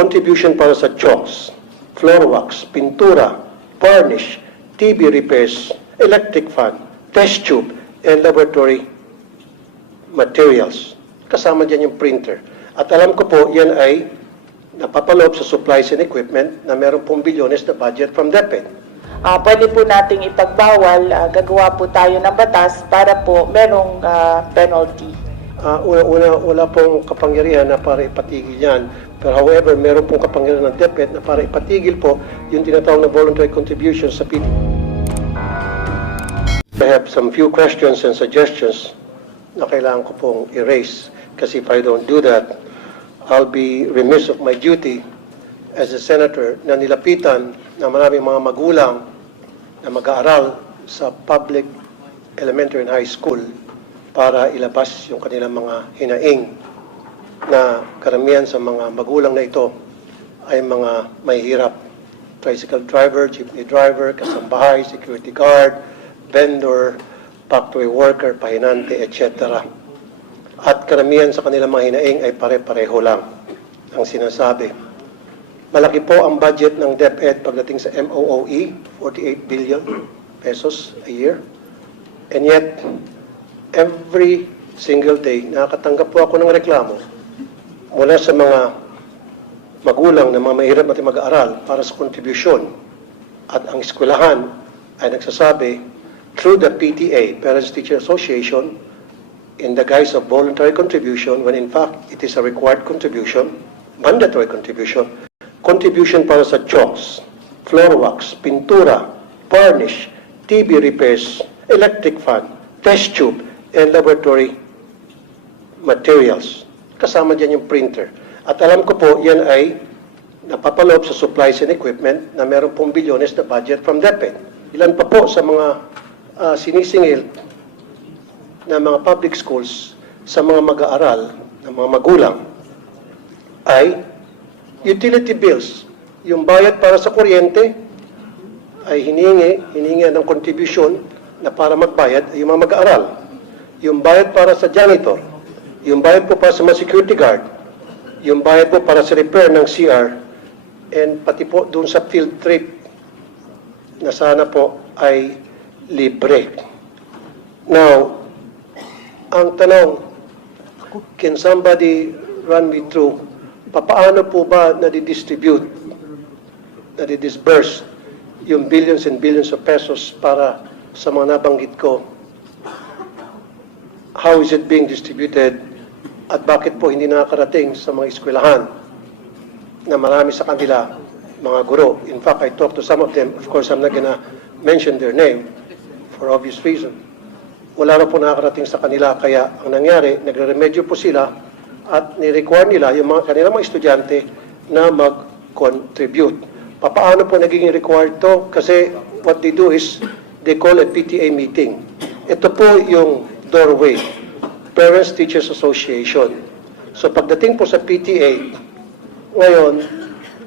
contribution para sa chalks, floor wax, pintura, varnish, TV repairs, electric fan, test tube, and laboratory materials. Kasama dyan yung printer. At alam ko po, yan ay napapaloob sa supplies and equipment na meron pong bilyones na budget from DepEd. Pwede po nating ipagbawal, gagawa po tayo ng batas para po merong penalty. Wala pong kapangyarihan na para ipatigil yan. Pero however, meron pong kapangyarihan ng DepEd na para ipatigil po yung tinatawag na voluntary contributions sa PPE. I have some few questions and suggestions na kailangan ko pong erase. Kasi if I don't do that, I'll be remiss of my duty as a senator na nilapitan na maraming mga magulang na mag-aaral sa public elementary and high school para ilabas yung kanilang mga hinaing na karamihan sa mga magulang na ito ay mga mahihirap. Tricycle driver, jeepney driver, kasambahay, security guard, vendor, factory worker, pahinante, etc. At karamihan sa kanilang mga hinaing ay pare-pareho lang ang sinasabi. Malaki po ang budget ng DepEd pagdating sa MOOE, 48 billion pesos a year. And yet, every single day, nakakatanggap po ako ng reklamo mula sa mga magulang na mga mahirap natin mag-aaral para sa kontribusyon. At ang eskwelahan ay nagsasabi, through the PTA, Parents Teacher Association, in the guise of voluntary contribution, when in fact it is a required contribution, mandatory contribution, contribution para sa chalks, floor wax, pintura, varnish, TV repairs, electric fan, test tube, and laboratory materials. Kasama dyan yung printer. At alam ko po, yan ay napapaloob sa supplies and equipment na meron pong bilyones na budget from DepEd. Ilan pa po sa mga sinisingil na mga public schools sa mga mag-aaral, ng mga magulang, ay utility bills. Yung bayad para sa kuryente ay hiningi ng contribution na para magbayad ay yung mga mag-aaral. Yung bayad para sa janitor, yung bayad po para sa mga security guard, yung bayad po para sa repair ng CR, and pati po doon sa field trip na sana po ay libre. Now, ang tanong, can somebody run me through, paano po ba nadi-distribute, nadi-disburse yung billions and billions of pesos para sa mga nabanggit ko? How is it being distributed? At bakit po hindi nakakarating sa mga eskwelahan na marami sa kanila mga guro? In fact, I talked to some of them. Of course, I'm not gonna mention their name for obvious reason. Wala na po nakakarating sa kanila. Kaya ang nangyari, nagre-remedyo po sila at ni-require nila yung mga kanilang mga estudyante na mag-contribute. Paano po naging required to? Kasi what they do is they call a PTA meeting. Ito po yung doorway, Parents Teachers Association. So pagdating po sa PTA, ngayon,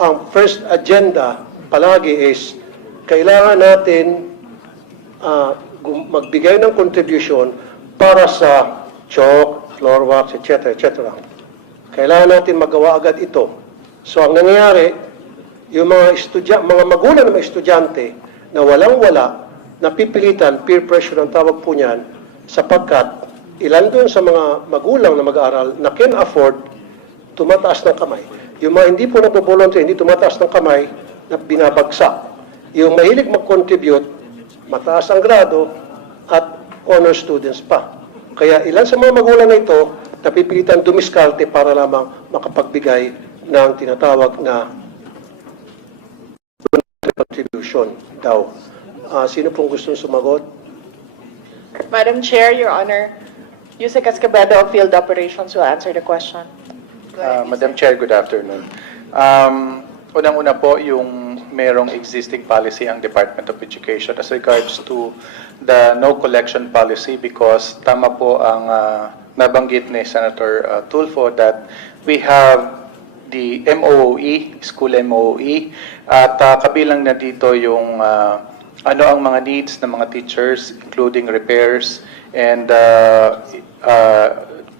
ang first agenda palagi is kailangan natin magbigay ng contribution para sa chalk, floor wax, etc. etc. Kailangan natin magawa agad ito. So ang nangyayari, yung mga magulang ng mga estudyante na walang-wala, napipilitan, peer pressure ang tawag po niyan, sapagkat ilan doon sa mga magulang na mag-aaral na can afford, tumataas ng kamay. Yung mga hindi po nagbo-volunteer, hindi tumataas ng kamay, na binabagsak. Yung mahilig mag-contribute, mataas ang grado at honor students pa. Kaya ilan sa mga magulang na ito napipilitan dumiskarte para lamang makapagbigay ng tinatawag na contribution daw. Sino pong gustong sumagot? Madam Chair, Your Honor, Yusek Escobedo of Field Operations will answer the question. Madam Chair, good afternoon. Unang-una po yung merong existing policy ang Department of Education as regards to the no collection policy, because tama po ang nabanggit ni Senator Tulfo that we have the MOOE, school MOOE, at kabilang na dito yung ano ang mga needs ng mga teachers, including repairs and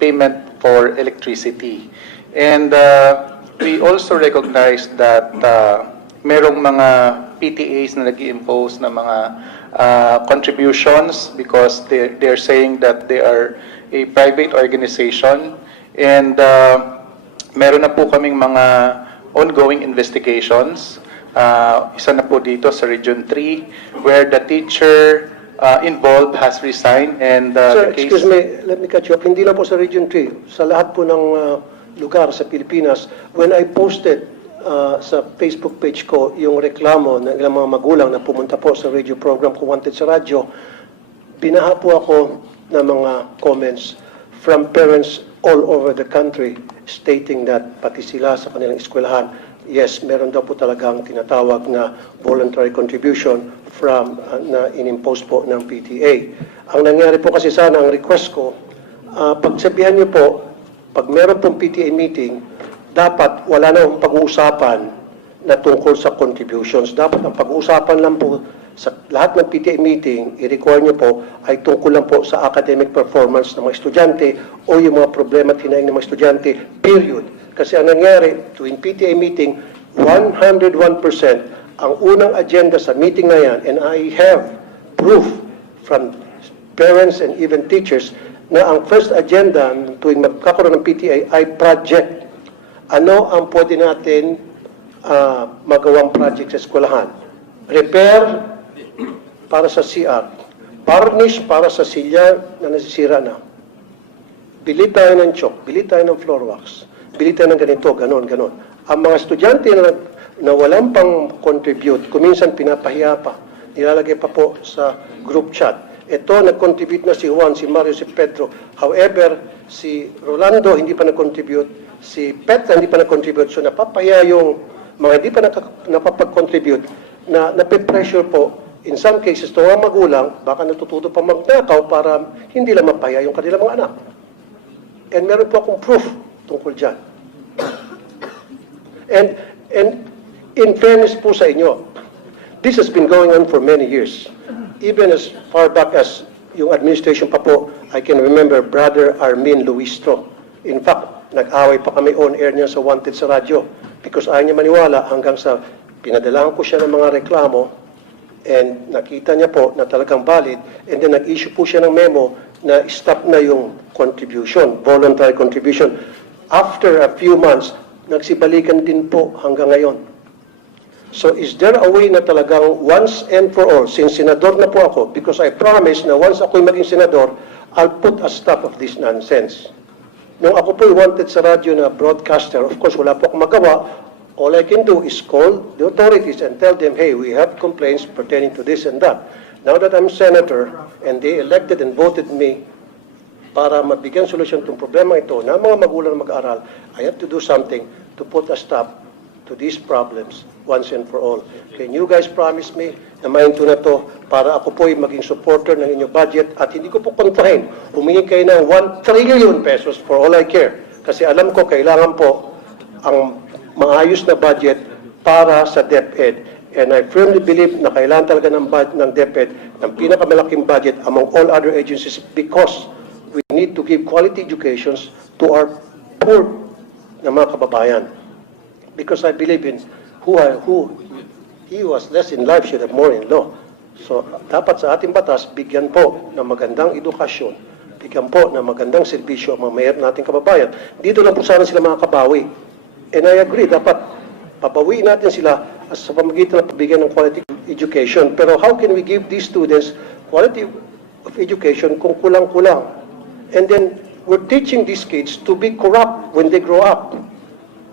payment for electricity. And we also recognize that merong mga PTAs na nag-i-impose na mga contributions because they're saying that they are a private organization, and meron na po kaming mga ongoing investigations. Isa na po dito sa Region 3 where the teacher involved has resigned, and Sir, the case... excuse me, let me cut you off. Hindi lang po sa Region 3, sa lahat po ng lugar sa Pilipinas, when I posted sa Facebook page ko yung reklamo ng ilang mga magulang na pumunta po sa radio program ko Wanted sa radyo, binaha po ako ng mga comments from parents all over the country stating that pati sila sa kanilang eskwelahan, yes, meron daw po talagang tinatawag na voluntary contribution from na inimpose po ng PTA. Ang nangyari po kasi sana, ang request ko, pagsabihan niyo po, pag meron pong PTA meeting, dapat wala na akong pag-uusapan na tungkol sa contributions. Dapat ang pag-uusapan lang po sa lahat ng PTA meeting, i-require niyo po, ay tungkol lang po sa academic performance ng mga estudyante o yung mga problema at hinaing ng mga estudyante, period. Kasi ang nangyari, tuwing PTA meeting, 101% ang unang agenda sa meeting na yan, and I have proof from parents and even teachers na ang first agenda tuwing magkakaroon ng PTA ay project. Ano ang pwede natin magawang project sa eskwelahan? Repair para sa CR. Varnish para sa silya na nasisira na. Bili tayo ng chalk, bili tayo ng floor wax, bili tayo ng ganito, ganon, ganon. Ang mga estudyante na walang pang contribute, kuminsan pinapahiya pa, nilalagay pa po sa group chat. Ito, nag-contribute na si Juan, si Mario, si Pedro. However, si Rolando hindi pa nag-contribute, si Petra hindi pa nag-contribute. So napapaya yung mga hindi pa napapag-contribute na nape-pressure po. In some cases, ito mga magulang, baka natututo pa magnakaw para hindi lang mapaya yung kanilang mga anak. And meron po akong proof tungkol dyan. And in fairness po sa inyo, this has been going on for many years. Even as far back as yung administration pa po, I can remember Brother Armin Luistro. In fact, nag-away pa kami on-air niya sa Wanted sa radyo because ayaw niya maniwala hanggang sa pinadalahan ko siya ng mga reklamo and nakita niya po na talagang valid, and then nag-issue po siya ng memo na stop na yung contribution, voluntary contribution. After a few months, nagsibalikan din po hanggang ngayon. So is there a way na talagang once and for all, since senador na po ako, because I promise na once ako'y maging senador, I'll put a stop of this nonsense. Nung ako po'y wanted sa radyo na broadcaster, of course, wala po akong magawa. All I can do is call the authorities and tell them, hey, we have complaints pertaining to this and that. Now that I'm senator and they elected and voted me para mabigyan solusyon itong problema ito na mga magulang na mag-aral, I have to do something to put a stop to these problems once and for all. Can you guys promise me na mahinto na to para ako po'y maging supporter ng inyong budget at hindi ko po kontrahin. Humingi kayo ng 1 trillion pesos for all I care. Kasi alam ko kailangan po ang maayos na budget para sa DepEd. And I firmly believe na kailangan talaga ng DepEd ng pinakamalaking budget among all other agencies because we need to give quality educations to our poor na mga kababayan. Because I believe in who he was less in life should have more in law. So, dapat sa ating batas, bigyan po ng magandang edukasyon, bigyan po ng magandang serbisyo ang mga mayroon nating kababayan. Dito lang po sana sila mga kabawi. And I agree, dapat pabawiin natin sila sa pamagitan ng pagbigyan ng quality education. Pero how can we give these students quality of education kung kulang-kulang? And then, we're teaching these kids to be corrupt when they grow up.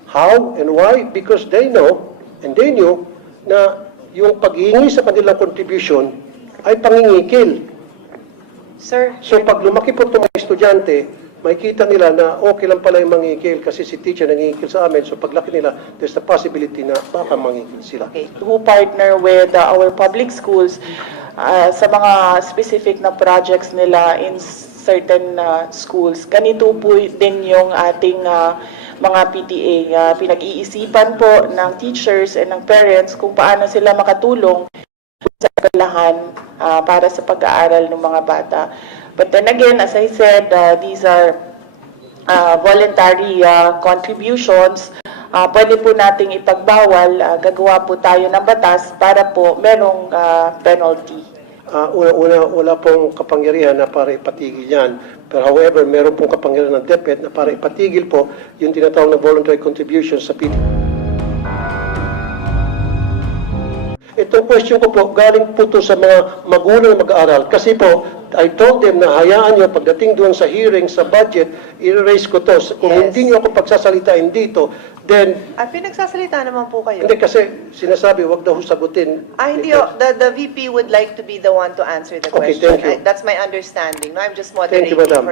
How and why? Because they know and they knew na yung paghihingi sa kanilang contribution ay pangingikil. Sir, So pag lumaki po itong mga estudyante, makikita nila na okay lang pala yung mangingikil kasi si teacher nangingikil sa amin. So paglaki nila, there's the possibility na baka mangingikil sila. okay, who partner with our public schools sa mga specific na projects nila in certain schools. Ganito po din yung ating mga PTA. Pinag-iisipan po ng teachers and ng parents kung paano sila makatulong sa eskwelahan para sa pag-aaral ng mga bata. But then again, as I said, these are voluntary contributions. pwede po nating ipagbawal, gagawa po tayo ng batas para po merong penalty. Una, wala pong kapangyarihan na para ipatigil yan. Pero however, meron pong kapangyarihan ng DepEd na para ipatigil po yung tinatawag na voluntary contribution sa PT. Itong question ko po, galing po to sa mga magulang na mag-aaral. Kasi po, I told them na hayaan nyo pagdating doon sa hearing, sa budget, i-raise ko to. Kung Yes. hindi nyo ako pagsasalitain dito, then, Pinagsasalita naman po kayo. hindi kasi sinasabi, wag daw sagutin. Hindi, the VP would like to be the one to answer the Okay, question. thank you. That's my understanding. No, I'm just Thank you, moderating madam. for